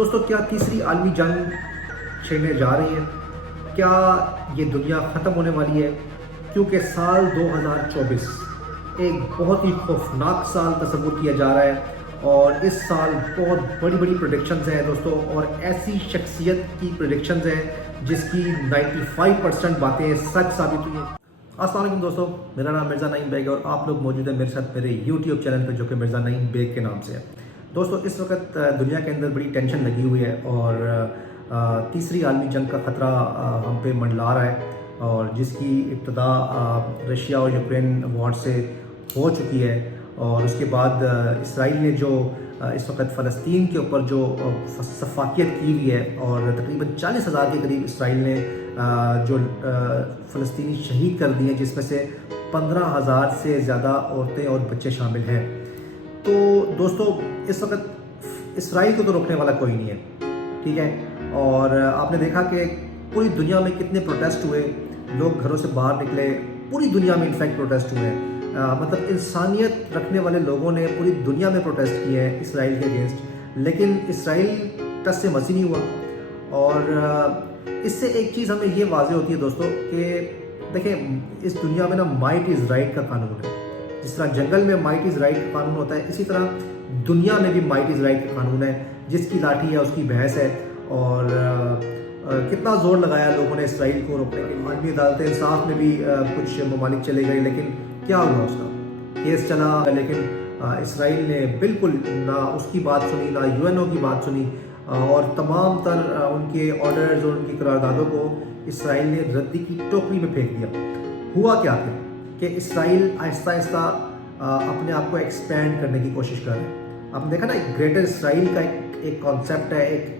دوستو کیا تیسری عالمی جنگ چھڑنے جا رہی ہے؟ کیا یہ دنیا ختم ہونے والی ہے؟ کیونکہ سال 2024 ایک بہت ہی خوفناک سال تصور کیا جا رہا ہے اور اس سال بہت بڑی بڑی پریڈکشنز ہیں دوستو، اور ایسی شخصیت کی پریڈکشنز ہیں جس کی 95% باتیں سچ ثابت ہوئی ہیں۔ السلام علیکم دوستو، میرا نام مرزا نعیم بیگ ہے اور آپ لوگ موجود ہیں میرے ساتھ میرے یوٹیوب چینل پہ جو کہ مرزا نعیم بیگ کے نام سے ہے۔ دوستو اس وقت دنیا کے اندر بڑی ٹینشن لگی ہوئی ہے اور تیسری عالمی جنگ کا خطرہ ہم پہ منڈلا رہا ہے، اور جس کی ابتدا رشیا اور یوکرین وار سے ہو چکی ہے، اور اس کے بعد اسرائیل نے جو اس وقت فلسطین کے اوپر جو سفاکیت کی ہوئی ہے، اور تقریباً 40,000 کے قریب اسرائیل نے جو فلسطینی شہید کر دیے، جس میں سے 15,000 سے زیادہ عورتیں اور بچے شامل ہیں۔ تو دوستو اس وقت اسرائیل کو تو روکنے والا کوئی نہیں ہے، ٹھیک ہے، اور آپ نے دیکھا کہ پوری دنیا میں کتنے پروٹیسٹ ہوئے، لوگ گھروں سے باہر نکلے، پوری دنیا میں انفیکٹ پروٹیسٹ ہوئے ہیں، مطلب انسانیت رکھنے والے لوگوں نے پوری دنیا میں پروٹیسٹ کیے ہیں اسرائیل کے اگینسٹ، لیکن اسرائیل ٹس سے مسی نہیں ہوا۔ اور اس سے ایک چیز ہمیں یہ واضح ہوتی ہے دوستو کہ دیکھیں، اس دنیا میں نا مائٹ از رائٹ کا قانون ہے۔ جس طرح جنگل میں مائٹ از رائٹ کا قانون ہوتا ہے، اسی طرح دنیا میں بھی مائٹ از رائٹ کا قانون ہے، جس کی لاٹھی ہے اس کی بھینس ہے۔ اور کتنا زور لگایا لوگوں نے اسرائیل کو روکنے کے لیے، عالمی عدالت انصاف میں بھی کچھ ممالک چلے گئے، لیکن کیا ہوا؟ اس کا کیس چلا، لیکن اسرائیل نے بالکل نہ اس کی بات سنی، نہ UN کی بات سنی، اور تمام تر ان کے آرڈرز اور ان کی قراردادوں کو اسرائیل نے ردی کی ٹوکری میں پھینک دیا۔ ہوا کیا پھر کہ اسرائیل آہستہ آہستہ اپنے آپ کو ایکسپینڈ کرنے کی کوشش کر رہے ہیں۔ آپ نے دیکھا نا، ایک گریٹر اسرائیل کا ایک کانسیپٹ ہے، ایک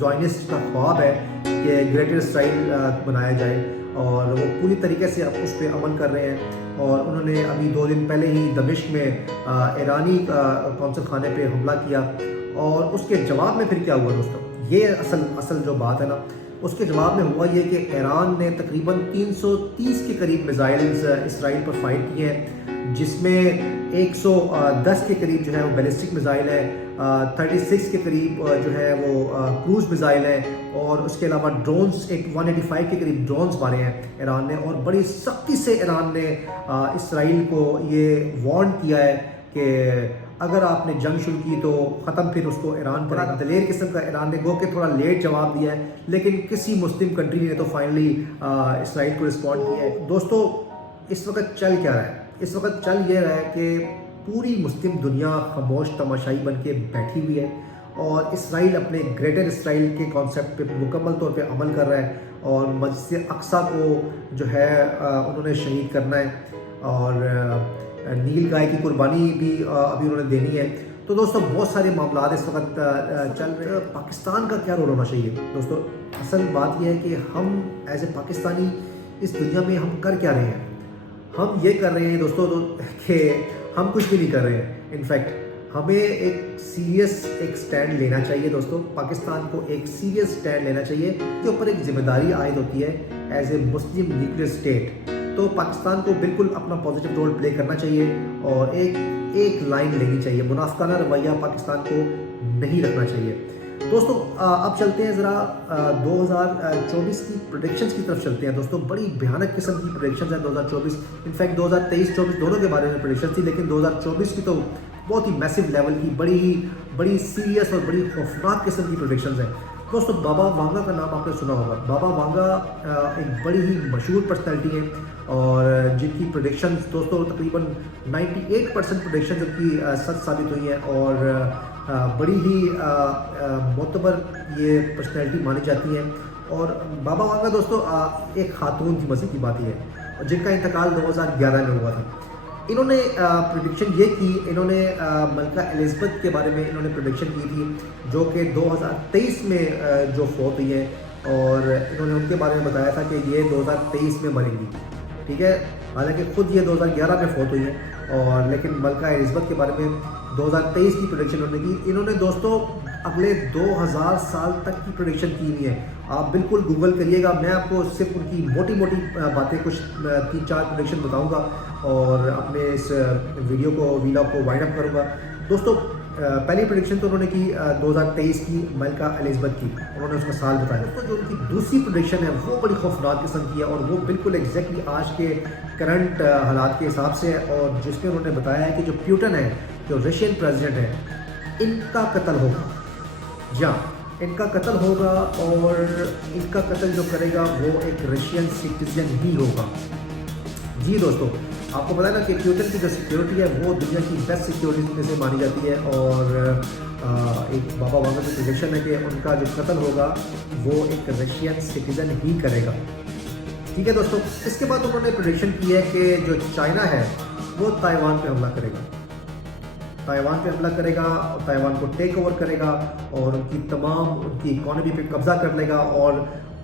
زائنسٹ کا خواب ہے کہ گریٹر اسرائیل بنایا جائے، اور وہ پوری طریقے سے اب اس پہ عمل کر رہے ہیں۔ اور انہوں نے ابھی 2 دن پہلے ہی دمشق میں ایرانی قونصل خانے پہ حملہ کیا، اور اس کے جواب میں پھر کیا ہوا دوستو؟ یہ اصل جو بات ہے نا، اس کے جواب میں ہوا یہ کہ ایران نے تقریباً 330 کے قریب میزائلز اسرائیل پر فائر کیے ہیں، جس میں 110 کے قریب جو ہے وہ بیلسٹک میزائل ہے، 36 کے قریب جو ہے وہ کروز میزائل ہے، اور اس کے علاوہ ڈرونز 185 کے قریب ڈرونز مارے ہیں ایران نے۔ اور بڑی سختی سے ایران نے اسرائیل کو یہ وارن کیا ہے کہ اگر آپ نے جنگ شروع کی تو ختم پھر اس کو ایران پر۔ دلیر قسم کا ایران نے گو کہ تھوڑا لیٹ جواب دیا ہے، لیکن کسی مسلم کنٹری نے تو فائنلی اسرائیل کو رسپونڈ کیا ہے۔ دوستو اس وقت چل کیا رہا ہے؟ اس وقت چل یہ رہا ہے کہ پوری مسلم دنیا خاموش تماشائی بن کے بیٹھی ہوئی ہے، اور اسرائیل اپنے گریٹر اسرائیل کے کانسیپٹ پہ مکمل طور پہ عمل کر رہا ہے، اور مسجد اقصیٰ کو جو ہے انہوں نے شہید کرنا ہے، اور نیل گائے کی قربانی بھی ابھی انہوں نے دینی ہے۔ تو دوستو بہت سارے معاملات اس وقت چل رہے ہیں۔ پاکستان کا کیا رول ہونا چاہیے دوستو؟ اصل بات یہ ہے کہ ہم ایز اے پاکستانی اس دنیا میں ہم کر کیا رہے ہیں؟ ہم یہ کر رہے ہیں دوستو کہ ہم کچھ بھی نہیں کر رہے ہیں۔ انفیکٹ ہمیں ایک سیریس سٹینڈ لینا چاہیے دوستو، پاکستان کو ایک سیریس سٹینڈ لینا چاہیے، کے اوپر ایک ذمہ داری عائد ہوتی ہے as a Muslim nuclear state. تو پاکستان کو بالکل اپنا پازیٹیو رول پلے کرنا چاہیے، اور ایک لائن لینی چاہیے، منافقانہ رویہ پاکستان کو نہیں رکھنا چاہیے۔ دوستو اب چلتے ہیں ذرا 2024 کی پریڈکشنز کی طرف چلتے ہیں دوستو۔ بڑی بھیانک قسم کی پریڈکشنز ہیں 2024، انفیکٹ 2023-24 دونوں کے بارے میں پریڈکشن تھی، لیکن 2024 کی تو بہت ہی میسو لیول کی بڑی سیریس اور بڑی خوفناک قسم کی پریڈکشنز ہیں دوستو۔ بابا وانگا کا نام آپ نے سنا ہوگا۔ بابا وانگا ایک بڑی ہی مشہور پرسنالٹی ہے، اور جن کی پریڈکشنز دوستو تقریباً 98% پریڈکشنز ان کی سچ ثابت ہوئی ہیں، اور بڑی ہی معتبر یہ پرسنالٹی مانی جاتی ہیں۔ اور بابا وانگا دوستو ایک خاتون کی، مزے کی بات یہ ہے، جن کا انتقال 2011 میں ہوا تھا۔ انہوں نے پریڈکشن یہ کی، انہوں نے ملکہ الزبتھ کے بارے میں انہوں نے پریڈکشن کی تھی، جو کہ 2023 میں جو فوت ہوئی ہیں، اور انہوں نے ان کے بارے میں بتایا تھا کہ یہ 2023 میں مریں گی، ٹھیک ہے، حالانکہ خود یہ 2011 میں فوت ہوئی ہیں، اور لیکن ملکہ الزبتھ کے بارے میں 2023 کی پریڈکشن انہوں نے کی۔ انہوں نے دوستو اگلے 2000 سال تک کی پریڈکشن کی ہوئی ہے۔ آپ بالکل گوگل کریے گا، میں آپ کو صرف ان کی موٹی باتیں کچھ 3-4 پریڈکشن بتاؤں گا، اور اپنے اس ویڈیو کو ویلاگ کو وائنڈ اپ کروں گا۔ دوستو پہلی پریڈکشن تو انہوں نے کی 2023 کی ملکہ الزبتھ کی، انہوں نے اس کا سال بتایا۔ تو جو ان کی دوسری پریڈکشن ہے وہ بڑی خوفناک قسم کی ہے، اور وہ بالکل ایگزیکٹلی آج کے کرنٹ حالات کے حساب سے ہے، اور جس میں انہوں نے بتایا ہے کہ جو پیوٹن ہے، جو رشین پریزیڈنٹ ہے، ان کا قتل ہوگا۔ جی ہاں، ان کا قتل ہوگا، اور ان کا قتل جو کرے گا وہ ایک رشین سٹیزن ہی ہوگا۔ جی دوستو، آپ کو پتا ہے نا کہ پیوٹن کی جو سیکیورٹی ہے وہ دنیا کی بیسٹ سیکیورٹی میں سے مانی جاتی ہے، اور ایک بابا وانگا کی پریڈکشن ہے کہ ان کا جو قتل ہوگا وہ ایک رشین سٹیزن ہی کرے گا۔ ٹھیک ہے دوستو، اس کے بعد انہوں نے پریڈکشن کی ہے کہ جو چائنا ہے وہ تائیوان پہ حملہ کرے گا، تائیوان پہ حملہ کرے گا، اور تائیوان کو ٹیک اوور کرے گا، اور ان کی تمام ان کی اکانومی پہ قبضہ کر لے گا، اور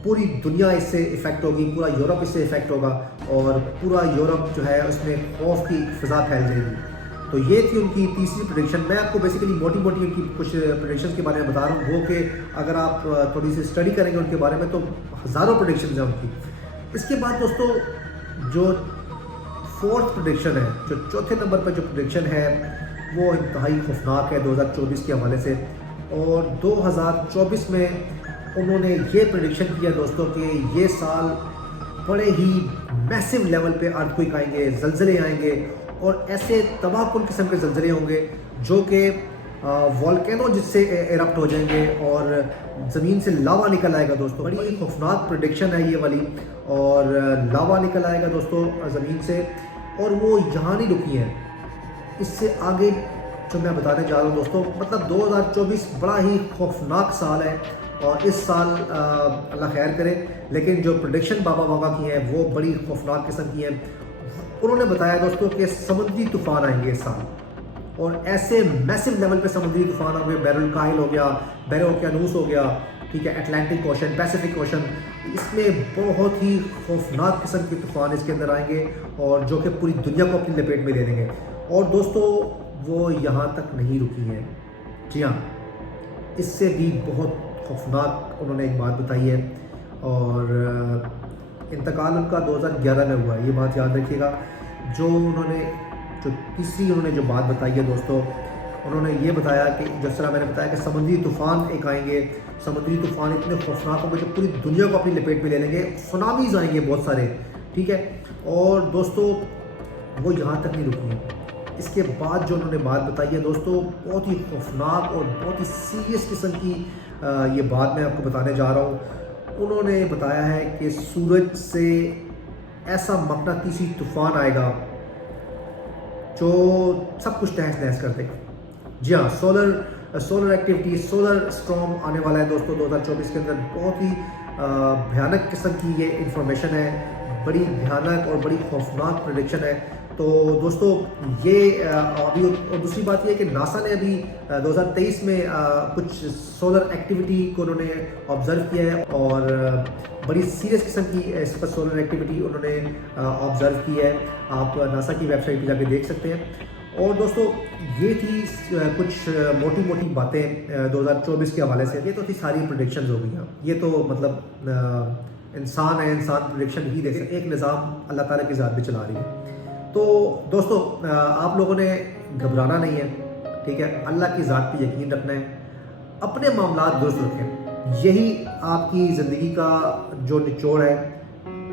پوری دنیا اس سے افیکٹ ہوگی، پورا یورپ اس سے افیکٹ ہوگا، اور پورا یورپ جو ہے اس میں خوف کی فضا پھیل جائے گی۔ تو یہ تھی ان کی تیسری پریڈکشن۔ میں آپ کو بیسیکلی موٹی موٹی ان کی کچھ پریڈکشن کے بارے میں بتا رہا ہوں، وہ کہ اگر آپ تھوڑی سی اسٹڈی کریں گے ان کے بارے میں تو ہزاروں پریڈکشنز ہیں ان کی۔ اس کے بعد دوستو جو فورتھ پریڈکشن ہے، جو چوتھے نمبر پر جو پریڈکشن ہے وہ انتہائی خوفناک ہے 2024 کے حوالے سے، اور 2024 میں انہوں نے یہ پریڈکشن کیا دوستوں کہ یہ سال بڑے ہی میسو لیول پہ ارتھکوئک آئیں گے، زلزلے آئیں گے، اور ایسے تباہ کن قسم کے زلزلے ہوں گے جو کہ والکینو جس سے ایرپٹ ہو جائیں گے، اور زمین سے لاوا نکل آئے گا دوستو۔ بڑی خوفناک پریڈکشن ہے یہ والی، اور لاوا نکل آئے گا دوستو زمین سے، اور وہ یہاں نہیں رکی ہیں، اس سے آگے جو میں بتانے جا رہا ہوں دوستو، مطلب 2024 بڑا ہی خوفناک سال ہے، اور اس سال اللہ خیر کرے، لیکن جو پریڈکشن بابا وانگا کی ہیں وہ بڑی خوفناک قسم کی ہیں۔ انہوں نے بتایا دوستو کہ سمندری طوفان آئیں گے اس سال، اور ایسے میسو لیول پہ سمندری طوفان ہوں گے، بحر الکاہل ہو گیا، بحر اوقیانوس ہو گیا، ٹھیک ہے، اٹلانٹک اوشن، پیسیفک اوشن، اس میں بہت ہی خوفناک قسم کے طوفان اس کے اندر آئیں گے، اور جو کہ پوری دنیا کو اپنی لپیٹ میں لے لیں گے۔ اور دوستو وہ یہاں تک نہیں رکی ہیں، جی ہاں، اس سے بھی بہت خوفناک انہوں نے ایک بات بتائی ہے، اور انتقال ان کا 2011 میں ہوا ہے، یہ بات یاد رکھیے گا۔ جو انہوں نے جو تیسری انہوں نے جو بات بتائی ہے دوستو، انہوں نے یہ بتایا کہ جس طرح میں نے بتایا کہ سمندری طوفان ایک آئیں گے، سمندری طوفان اتنے خوفناک ہوں گے جو پوری دنیا کو اپنی لپیٹ میں لے لیں گے، سونامیز آئیں گے بہت سارے، ٹھیک ہے۔ اور دوستو وہ یہاں تک نہیں رکی ہیں، اس کے بعد جو انہوں نے بات بتائی ہے دوستو بہت ہی خوفناک اور بہت ہی سیریس قسم کی یہ بات میں آپ کو بتانے جا رہا ہوں۔ انہوں نے بتایا ہے کہ سورج سے ایسا مقناطیسی طوفان آئے گا جو سب کچھ تہس نہس کر دے گا۔ جی ہاں، سولر ایکٹیویٹی، سولر اسٹارم آنے والا ہے دوستو 2024 کے اندر۔ بہت ہی بھیانک قسم کی یہ انفارمیشن ہے، بڑی بھیانک اور بڑی خوفناک پریڈکشن ہے۔ تو دوستو یہ ابھی، اور دوسری بات یہ ہے کہ ناسا نے ابھی 2023 میں کچھ سولر ایکٹیویٹی کو انہوں نے آبزرو کیا ہے، اور بڑی سیریس قسم کی اس پر سولر ایکٹیویٹی انہوں نے آبزرو کی ہے، آپ ناسا کی ویب سائٹ پہ جا کے دیکھ سکتے ہیں۔ اور دوستو یہ تھی کچھ موٹی موٹی باتیں 2024 کے حوالے سے۔ یہ تو تھی ساری پریڈکشنز ہو گئی ہیں، یہ تو مطلب انسان ہے، انسان پریڈکشن ہی دے سکتے، ایک نظام اللہ تعالیٰ کی ذات بھی چلا رہی ہے۔ تو دوستو آپ لوگوں نے گھبرانا نہیں ہے، ٹھیک ہے، اللہ کی ذات پہ یقین رکھنا ہے، اپنے معاملات درست رکھیں، یہی آپ کی زندگی کا جو نچوڑ ہے۔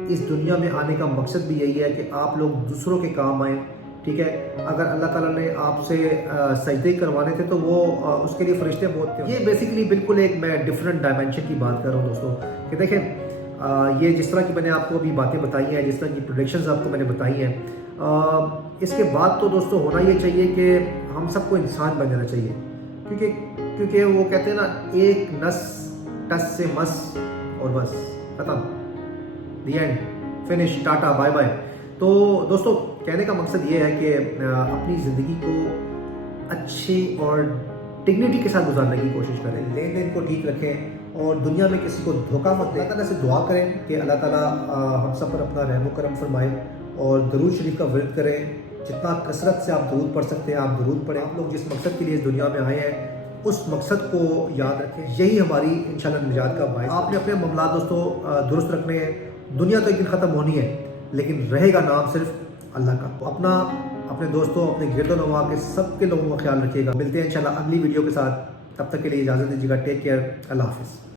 اس دنیا میں آنے کا مقصد بھی یہی ہے کہ آپ لوگ دوسروں کے کام آئیں، ٹھیک ہے۔ اگر اللہ تعالیٰ نے آپ سے سجدے کروانے تھے تو وہ اس کے لیے فرشتے بہت تھے۔ یہ بیسیکلی بالکل ایک میں ڈفرینٹ ڈائمینشن کی بات کر رہا ہوں دوستو، کہ دیکھیں یہ جس طرح کی میں نے آپ کو ابھی باتیں بتائی ہیں، جس طرح کی پریڈکشنز آپ کو میں نے بتائی ہیں، اس کے بعد تو دوستو ہونا یہ چاہیے کہ ہم سب کو انسان بن جانا چاہیے، کیونکہ وہ کہتے ہیں نا، ایک نس ٹس سے مس اور بس ختم، the end, finish, tata, bye bye. تو دوستو کہنے کا مقصد یہ ہے کہ اپنی زندگی کو اچھے اور ڈگنیٹی کے ساتھ گزارنے کی کوشش کریں، لین دین کو ٹھیک رکھیں، اور دنیا میں کسی کو دھوکہ مت دیں۔ اللہ تعالیٰ سے دعا کریں کہ اللہ تعالیٰ ہم سب پر اپنا رحم و کرم فرمائے، اور درود شریف کا ورد کریں، جتنا کثرت سے آپ درود پڑھ سکتے ہیں آپ درود پڑھیں۔ آپ لوگ جس مقصد کے لیے اس دنیا میں آئے ہیں اس مقصد کو یاد رکھیں، یہی ہماری انشاءاللہ نجات کا باعث۔ آپ نے اپنے معاملات دوستو درست رکھنے ہیں، دنیا تو ایک دن ختم ہونی ہے، لیکن رہے گا نام صرف اللہ کا۔ اپنا اپنے دوستوں، اپنے گرد و نواح کے سب کے لوگوں کا خیال رکھیے گا. ملتے ہیں انشاءاللہ اگلی ویڈیو کے ساتھ. تب تک کے لیے اجازت دیجیے گا. Take care. اللہ حافظ.